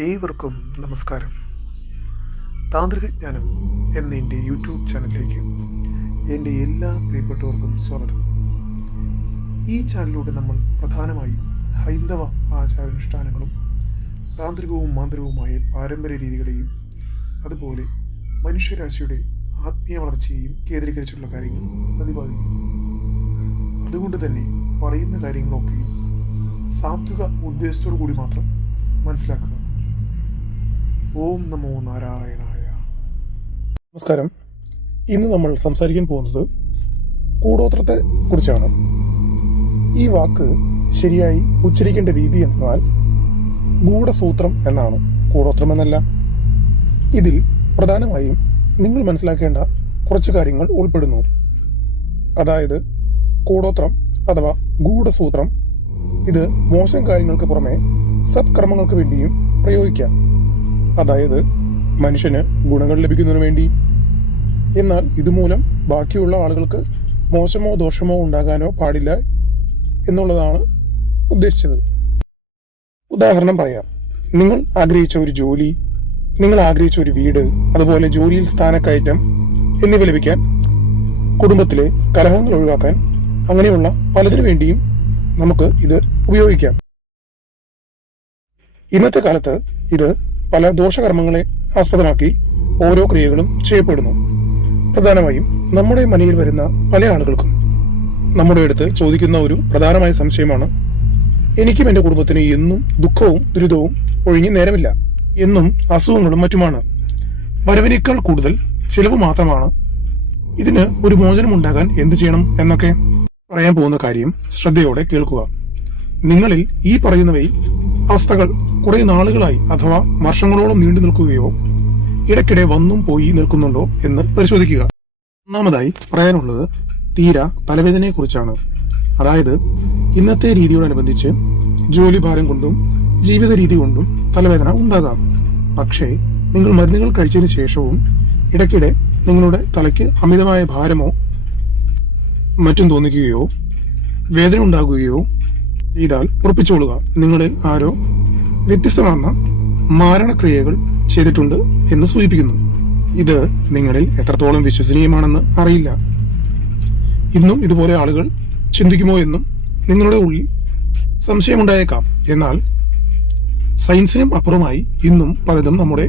ഏവർക്കും നമസ്കാരം. താന്ത്രിക ജ്ഞാനം എന്ന എന്റെ യൂട്യൂബ് ചാനലിലേക്ക് എന്റെ എല്ലാ പ്രിയപ്പെട്ടവർക്കും സ്വാഗതം. ഈ ചാനലിലൂടെ നമ്മൾ പ്രധാനമായും ഹൈന്ദവ ആചാരാനുഷ്ഠാനങ്ങളും താന്ത്രികവും മാന്ത്രികവുമായ പാരമ്പര്യ രീതികളെയും അതുപോലെ മനുഷ്യരാശിയുടെ ആത്മീയ വളർച്ചയെയും കേന്ദ്രീകരിച്ചുള്ള കാര്യങ്ങൾ പ്രതിപാദിക്കും അതുകൊണ്ട് തന്നെ പറയുന്ന കാര്യങ്ങളൊക്കെ സാത്വിക ഉദ്ദേശത്തോടു കൂടി മാത്രം മനസ്സിലാക്കുക. ഓം നമോ നാരായണായ. നമസ്കാരം. ഇന്ന് നമ്മൾ സംസാരിക്കാൻ പോകുന്നത് കൂടോത്രത്തെ കുറിച്ചാണ്. ഈ വാക്ക് ശരിയായി ഉച്ചരിക്കേണ്ട രീതി എന്നാൽ ഗൂഢസൂത്രം എന്നാണ്. കൂടോത്രം എന്നല്ല. ഇതിൽ പ്രധാനമായും നിങ്ങൾ മനസ്സിലാക്കേണ്ട കുറച്ച് കാര്യങ്ങൾ ഉൾപ്പെടുന്നു. അതായത് കൂടോത്രം അഥവാ ഗൂഢസൂത്രം ഇത് മോശം കാര്യങ്ങൾക്ക് പുറമെ സത്കർമ്മങ്ങൾക്ക് വേണ്ടിയും പ്രയോഗിക്കാം. അതായത് മനുഷ്യന് ഗുണങ്ങൾ ലഭിക്കുന്നതിന് വേണ്ടി. എന്നാൽ ഇതുമൂലം ബാക്കിയുള്ള ആളുകൾക്ക് മോശമോ ദോഷമോ ഉണ്ടാകാനോ പാടില്ല എന്നുള്ളതാണ് ഉദ്ദേശിച്ചത്. ഉദാഹരണം പറയാം. നിങ്ങൾ ആഗ്രഹിച്ച ഒരു ജോലി നിങ്ങൾ ആഗ്രഹിച്ച ഒരു വീട് അതുപോലെ ജോലിയിൽ സ്ഥാനക്കയറ്റം എന്നിവ ലഭിക്കാൻ കുടുംബത്തിലെ കലഹങ്ങൾ ഒഴിവാക്കാൻ അങ്ങനെയുള്ള പലതിനു വേണ്ടിയും നമുക്ക് ഇത് ഉപയോഗിക്കാം. ഇന്നത്തെ കാലത്ത് ഇത് പല ദോഷകർമ്മങ്ങളെ ആസ്പദമാക്കി ഓരോ ക്രിയകളും ചെയ്യപ്പെടുന്നു. പ്രധാനമായും നമ്മുടെ മനയിൽ വരുന്ന പല ആളുകൾക്കും നമ്മുടെ അടുത്ത് ചോദിക്കുന്ന ഒരു പ്രധാനമായ സംശയമാണ് എനിക്കും എന്റെ കുടുംബത്തിന് എന്നും ദുഃഖവും ദുരിതവും ഒഴിഞ്ഞു നേരമില്ല എന്നും അസുഖങ്ങളും മറ്റുമാണ്. വരവിനേക്കാൾ കൂടുതൽ ചിലവ് മാത്രമാണ്. ഇതിന് ഒരു മോചനം ഉണ്ടാകാൻ എന്ത് ചെയ്യണം എന്നൊക്കെ പറയാൻ പോകുന്ന കാര്യം ശ്രദ്ധയോടെ കേൾക്കുക. നിങ്ങളിൽ ഈ പറയുന്നവയിൽ അവസ്ഥകൾ കുറെ നാളുകളായി അഥവാ വർഷങ്ങളോളം നീണ്ടു നിൽക്കുകയോ ഇടയ്ക്കിടെ വന്നും പോയി നിൽക്കുന്നുണ്ടോ എന്ന് പരിശോധിക്കുക. ഒന്നാമതായി പറയാനുള്ളത് തീര തലവേദനയെ കുറിച്ചാണ് അതായത് ഇന്നത്തെ രീതിയോടനുബന്ധിച്ച് ജോലി ഭാരം കൊണ്ടും ജീവിത രീതി കൊണ്ടും തലവേദന ഉണ്ടാകാം. പക്ഷേ നിങ്ങൾ മരുന്നുകൾ കഴിച്ചതിന് ശേഷവും ഇടയ്ക്കിടെ നിങ്ങളുടെ തലയ്ക്ക് അമിതമായ ഭാരമോ മറ്റും തോന്നിക്കുകയോ വേദന ഉണ്ടാകുകയോ ചെയ്താൽ ഉറപ്പിച്ചുകൊള്ളുക നിങ്ങളിൽ ആരോ വ്യത്യസ്തമാർന്ന മാരണക്രിയകൾ ചെയ്തിട്ടുണ്ട് എന്ന് സൂചിപ്പിക്കുന്നു. ഇത് നിങ്ങളിൽ എത്രത്തോളം വിശ്വസനീയമാണെന്ന് അറിയില്ല. ഇന്നും ഇതുപോലെ ആളുകൾ ചിന്തിക്കുമോ എന്നും നിങ്ങളുടെ ഉള്ളിൽ സംശയമുണ്ടായേക്കാം. എന്നാൽ സയൻസിനും അപ്പുറമായി ഇന്നും പലതും നമ്മുടെ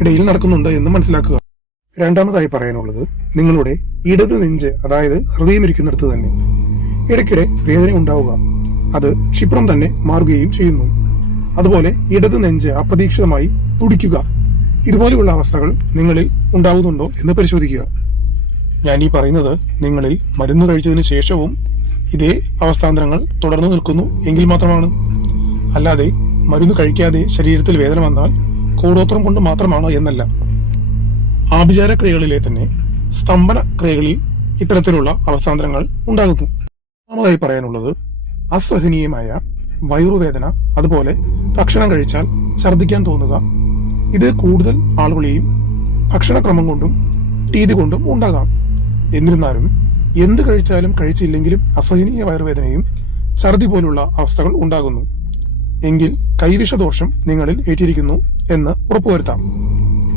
ഇടയിൽ നടക്കുന്നുണ്ട് എന്ന് മനസ്സിലാക്കുക. രണ്ടാമതായി പറയാനുള്ളത് നിങ്ങളുടെ ഇടത് നെഞ്ച് അതായത് ഹൃദയം ഇരിക്കുന്നിടത്ത് തന്നെ. ഇടയ്ക്കിടെ വേദന ഉണ്ടാവുക. അത് ക്ഷിപ്രം തന്നെ മാറുകയും ചെയ്യുന്നു. അതുപോലെ ഇടത് നെഞ്ച് അപ്രതീക്ഷിതമായി തുടിക്കുക. ഇതുപോലെയുള്ള അവസ്ഥകൾ നിങ്ങളിൽ ഉണ്ടാവുന്നുണ്ടോ എന്ന് പരിശോധിക്കുക. ഞാൻ ഈ പറയുന്നത് നിങ്ങളിൽ മരുന്ന് കഴിച്ചതിന് ശേഷവും ഇതേ അവസ്ഥാന്തരങ്ങൾ തുടർന്നു നിൽക്കുന്നു എങ്കിൽ മാത്രമാണ്. അല്ലാതെ മരുന്ന് കഴിക്കാതെ ശരീരത്തിൽ വേദന വന്നാൽ കൂടോത്രം കൊണ്ട് മാത്രമാണ് എന്നല്ല. ആഭിചാര ക്രിയകളിലെ തന്നെ സ്തംഭന ക്രിയകളിൽ ഇത്തരത്തിലുള്ള അവസ്ഥാന്തരങ്ങൾ ഉണ്ടാകുന്നു. ഒന്നാമതായി പറയാനുള്ളത് അസഹനീയമായ വയറുവേദന അതുപോലെ ഭക്ഷണം കഴിച്ചാൽ ഛർദ്ദിക്കാൻ തോന്നുക. ഇത് കൂടുതൽ ആളുകളെയും ഭക്ഷണക്രമം കൊണ്ടും രീതി കൊണ്ടും ഉണ്ടാകാം. എന്നിരുന്നാലും എന്ത് കഴിച്ചാലും കഴിച്ചില്ലെങ്കിലും അസഹനീയ വയറുവേദനയും ഛർദി പോലുള്ള അവസ്ഥകൾ ഉണ്ടാകുന്നു. എങ്കിൽ കൈവിഷദോഷം നിങ്ങളിൽ ഏറ്റിരിക്കുന്നു എന്ന് ഉറപ്പുവരുത്താം.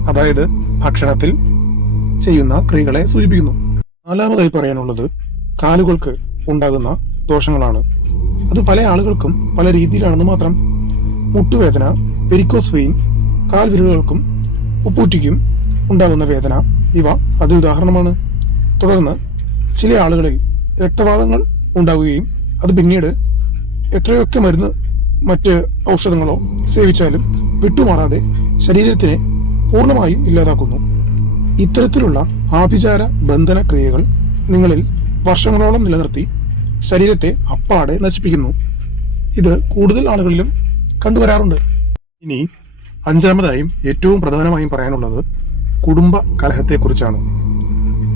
അതായത് ഭക്ഷണത്തിൽ ചെയ്യുന്ന ക്രിയകളെ സൂചിപ്പിക്കുന്നു. നാലാമതായി പറയാനുള്ളത് കാലുകൾക്ക് ഉണ്ടാകുന്ന ദോഷങ്ങളാണ്. അത് പല ആളുകൾക്കും പല രീതിയിലാണെന്ന് മാത്രം. മുട്ടുവേദന പെരിക്കോസ് വെയിൻ കാൽവിരലുകൾക്കും ഉപ്പൂറ്റിക്കും ഉണ്ടാകുന്ന വേദന. ഇവ അത് ഉദാഹരണമാണ്. തുടർന്ന് ചില ആളുകളിൽ രക്തവാദങ്ങൾ ഉണ്ടാവുകയും അത് പിന്നീട് എത്രയൊക്കെ മരുന്ന് മറ്റ് ഔഷധങ്ങളോ സേവിച്ചാലും വിട്ടുമാറാതെ ശരീരത്തിനെ പൂർണമായും ഇല്ലാതാക്കുന്നു. ഇത്തരത്തിലുള്ള ആഭിചാര ബന്ധന ക്രിയകൾ നിങ്ങളിൽ വർഷങ്ങളോളം നിലനിർത്തി ശരീരത്തെ അപ്പാടെ നശിപ്പിക്കുന്നു. ഇത് കൂടുതൽ ആളുകളിലും കണ്ടുവരാറുണ്ട്. ഇനി അഞ്ചാമതായും ഏറ്റവും പ്രധാനമായും പറയാനുള്ളത് കുടുംബ കലഹത്തെക്കുറിച്ചാണ്.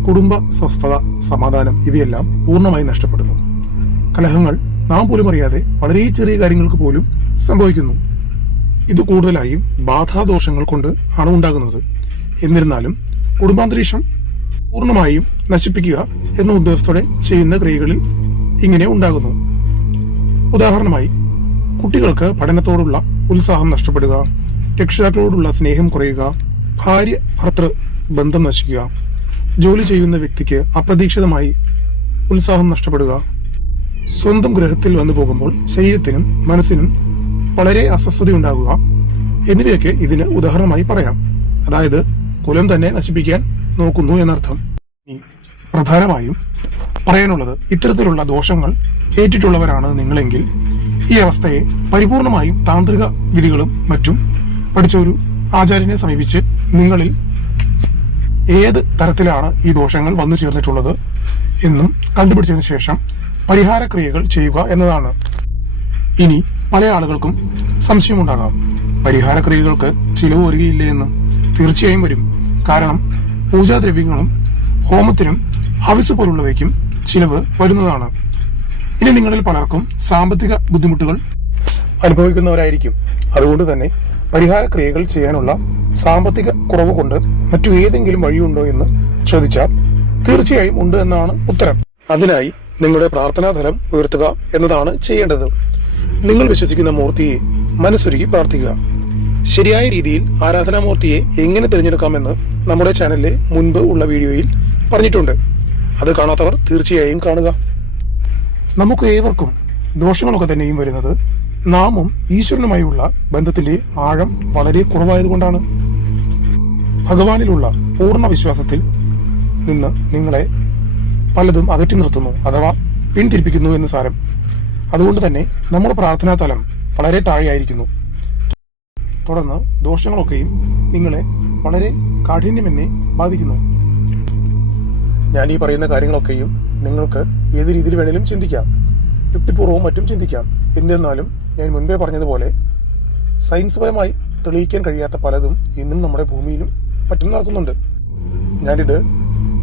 കുടുംബ സ്വസ്ഥത സമാധാനം ഇവയെല്ലാം പൂർണമായി നഷ്ടപ്പെടുന്നു. കലഹങ്ങൾ നാം പോലും അറിയാതെ വളരെ ചെറിയ കാര്യങ്ങൾക്ക് പോലും സംഭവിക്കുന്നു. ഇത് കൂടുതലായും ബാധാദോഷങ്ങൾ കൊണ്ട് ആണ് ഉണ്ടാകുന്നത്. എന്നിരുന്നാലും കുടുംബാന്തരീക്ഷം പൂർണമായും നശിപ്പിക്കുക എന്ന ഉദ്ദേശത്തോടെ ചെയ്യുന്ന ക്രിയകളിൽ ഇങ്ങനെ ഉണ്ടാകുന്നു. ഉദാഹരണമായി കുട്ടികൾക്ക് പഠനത്തോടുള്ള ഉത്സാഹം നഷ്ടപ്പെടുക രക്ഷിതാക്കളോടുള്ള സ്നേഹം കുറയുക ഭാര്യ ഭർത്തൃ ബന്ധം നശിക്കുക ജോലി ചെയ്യുന്ന വ്യക്തിക്ക് അപ്രതീക്ഷിതമായി ഉത്സാഹം നഷ്ടപ്പെടുക. സ്വന്തം ഗ്രഹത്തിൽ വന്നു പോകുമ്പോൾ ശരീരത്തിനും മനസ്സിനും വളരെ അസ്വസ്ഥതയുണ്ടാകുക എന്നിവയൊക്കെ ഇതിന് ഉദാഹരണമായി പറയാം. അതായത് കുലം തന്നെ നശിപ്പിക്കാൻ നോക്കുന്നു എന്നർത്ഥം. പ്രധാനമായും പറയാനുള്ളത് ഇത്തരത്തിലുള്ള ദോഷങ്ങൾ ഏറ്റിട്ടുള്ളവരാണ് നിങ്ങളെങ്കിൽ ഈ അവസ്ഥയെ പരിപൂർണമായും താന്ത്രിക വിധികളും മറ്റും പഠിച്ച ഒരു ആചാര്യനെ സമീപിച്ച് നിങ്ങളിൽ ഏത് തരത്തിലാണ് ഈ ദോഷങ്ങൾ വന്നു ചേർന്നിട്ടുള്ളത് എന്നും കണ്ടുപിടിച്ചതിന് ശേഷം പരിഹാര ക്രിയകൾ ചെയ്യുക എന്നതാണ്. ഇനി പല ആളുകൾക്കും സംശയമുണ്ടാകാം. പരിഹാര ക്രിയകൾക്ക് ചിലവ് വരികയില്ലേ എന്ന് തീർച്ചയായും വരും. കാരണം പൂജാദ്രവ്യങ്ങളും ഹോമത്തിനും ഹവിസ് പോലുള്ളവയ്ക്കും ചിലവ് വരുന്നതാണ്. ഇനി നിങ്ങളിൽ പലർക്കും സാമ്പത്തിക ബുദ്ധിമുട്ടുകൾ അനുഭവിക്കുന്നവരായിരിക്കും. അതുകൊണ്ട് തന്നെ പരിഹാര ക്രിയകൾ ചെയ്യാനുള്ള സാമ്പത്തിക കുറവ് കൊണ്ട് മറ്റു ഏതെങ്കിലും വഴിയുണ്ടോ എന്ന് ചോദിച്ചാൽ തീർച്ചയായും ഉണ്ട് എന്നാണ് ഉത്തരം. അതിനായി നിങ്ങളുടെ പ്രാർത്ഥനാ ഫലം ഉയർത്തുക എന്നതാണ് ചെയ്യേണ്ടത്. നിങ്ങൾ വിശ്വസിക്കുന്ന മൂർത്തിയെ മനസ്സൊരുക്കി പ്രാർത്ഥിക്കുക. ശരിയായ രീതിയിൽ ആരാധനാമൂർത്തിയെ എങ്ങനെ തിരഞ്ഞെടുക്കാമെന്ന് നമ്മുടെ ചാനലിലെ മുൻപ് ഉള്ള വീഡിയോയിൽ പറഞ്ഞിട്ടുണ്ട്. അത് കാണാത്തവർ തീർച്ചയായും കാണുക. നമുക്ക് ഏവർക്കും ദോഷങ്ങളൊക്കെ തന്നെയും വരുന്നത് നാമും ഈശ്വരനുമായുള്ള ബന്ധത്തിന്റെ ആഴം വളരെ കുറവായതുകൊണ്ടാണ്. ഭഗവാനിലുള്ള പൂർണ വിശ്വാസത്തിൽ നിന്ന് നിങ്ങളെ പലതും അകറ്റി നിർത്തുന്നു അഥവാ പിന്തിരിപ്പിക്കുന്നു എന്ന് സാരം. അതുകൊണ്ട് തന്നെ നമ്മുടെ പ്രാർത്ഥനാ തലം വളരെ താഴെയായിരിക്കുന്നു. തുടർന്ന് ദോഷങ്ങളൊക്കെയും നിങ്ങളെ വളരെ കാഠിന്യമെന്നെ ബാധിക്കുന്നു. ഞാൻ ഈ പറയുന്ന കാര്യങ്ങളൊക്കെയും നിങ്ങൾക്ക് ഏത് രീതിയിൽ വേണേലും ചിന്തിക്കാം. യുക്തിപൂർവവും മറ്റും ചിന്തിക്കാം. എന്നിരുന്നാലും ഞാൻ മുൻപേ പറഞ്ഞതുപോലെ സയൻസ് പരമായി തെളിയിക്കാൻ കഴിയാത്ത പലതും ഇന്നും നമ്മുടെ ഭൂമിയിലും മറ്റും നടക്കുന്നുണ്ട്. ഞാനിത്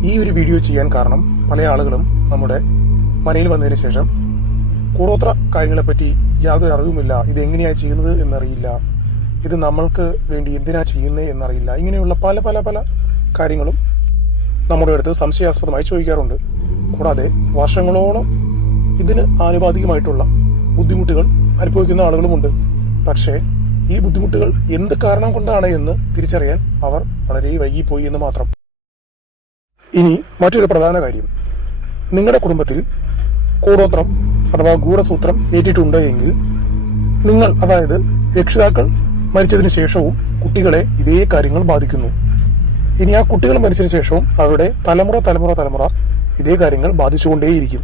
ഈ ഒരു വീഡിയോ ചെയ്യാൻ കാരണം പല ആളുകളും നമ്മുടെ മനയിൽ വന്നതിന് ശേഷം കൂടോത്ര കാര്യങ്ങളെപ്പറ്റി യാതൊരു അറിവുമില്ല. ഇത് എങ്ങനെയാണ് ചെയ്യുന്നത് എന്നറിയില്ല. ഇത് നമ്മൾക്ക് വേണ്ടി എന്തിനാ ചെയ്യുന്നത് എന്നറിയില്ല. ഇങ്ങനെയുള്ള പല പല പല കാര്യങ്ങളും നമ്മുടെ അടുത്ത് സംശയാസ്പദമായി ചോദിക്കാറുണ്ട്. കൂടാതെ വർഷങ്ങളോളം ഇതിന് ആനുപാതികമായിട്ടുള്ള ബുദ്ധിമുട്ടുകൾ അനുഭവിക്കുന്ന ആളുകളുമുണ്ട്. പക്ഷേ ഈ ബുദ്ധിമുട്ടുകൾ എന്ത് കാരണം കൊണ്ടാണ് എന്ന് തിരിച്ചറിയാൻ അവർ വളരെ വൈകിപ്പോയി എന്ന് മാത്രം. ഇനി മറ്റൊരു പ്രധാന കാര്യം. നിങ്ങളുടെ കുടുംബത്തിൽ കൂടോത്രം അഥവാ ഗൂഢസൂത്രം ഏറ്റിട്ടുണ്ട് എങ്കിൽ നിങ്ങൾ അതായത് രക്ഷിതാക്കൾ മരിച്ചതിന് ശേഷവും കുട്ടികളെ ഇതേ കാര്യങ്ങൾ ബാധിക്കുന്നു. ഇനി ആ കുട്ടികൾ മരിച്ചതിന് ശേഷവും അവരുടെ തലമുറ തലമുറ തലമുറ ഇതേ കാര്യങ്ങൾ ബാധിച്ചുകൊണ്ടേയിരിക്കും.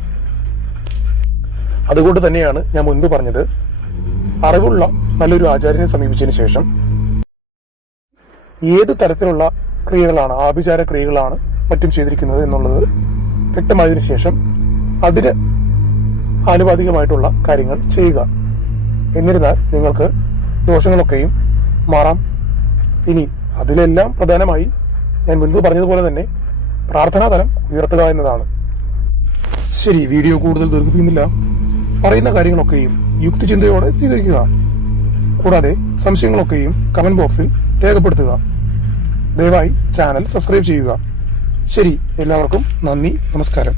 അതുകൊണ്ട് തന്നെയാണ് ഞാൻ മുൻപ് പറഞ്ഞത് അറിവുള്ള നല്ലൊരു ആചാര്യനെ സമീപിച്ചതിന് ശേഷം ഏത് തരത്തിലുള്ള ക്രിയകളാണ് ആഭിചാര ക്രിയകളാണ് മറ്റും ചെയ്തിരിക്കുന്നത് എന്നുള്ളത് വ്യക്തമായതിനു ശേഷം അതിന് ആനുപാതികമായിട്ടുള്ള കാര്യങ്ങൾ ചെയ്യുക. എന്നിരുന്നാൽ നിങ്ങൾക്ക് ദോഷങ്ങളൊക്കെയും മാറാം. ഇനി അതിലെല്ലാം പ്രധാനമായി ഞാൻ മുൻപ് പറഞ്ഞതുപോലെ തന്നെ പ്രാർത്ഥനാ തലം ഉയർത്തുക എന്നതാണ്. ശരി വീഡിയോ കൂടുതൽ ദീർഘിപ്പിക്കുന്നില്ല. പറയുന്ന കാര്യങ്ങളൊക്കെയും യുക്തിചിന്തയോടെ സ്വീകരിക്കുക. കൂടാതെ സംശയങ്ങളൊക്കെയും കമന്റ് ബോക്സിൽ രേഖപ്പെടുത്തുക. ദയവായി ചാനൽ സബ്സ്ക്രൈബ് ചെയ്യുക. ശരി എല്ലാവർക്കും നന്ദി നമസ്കാരം.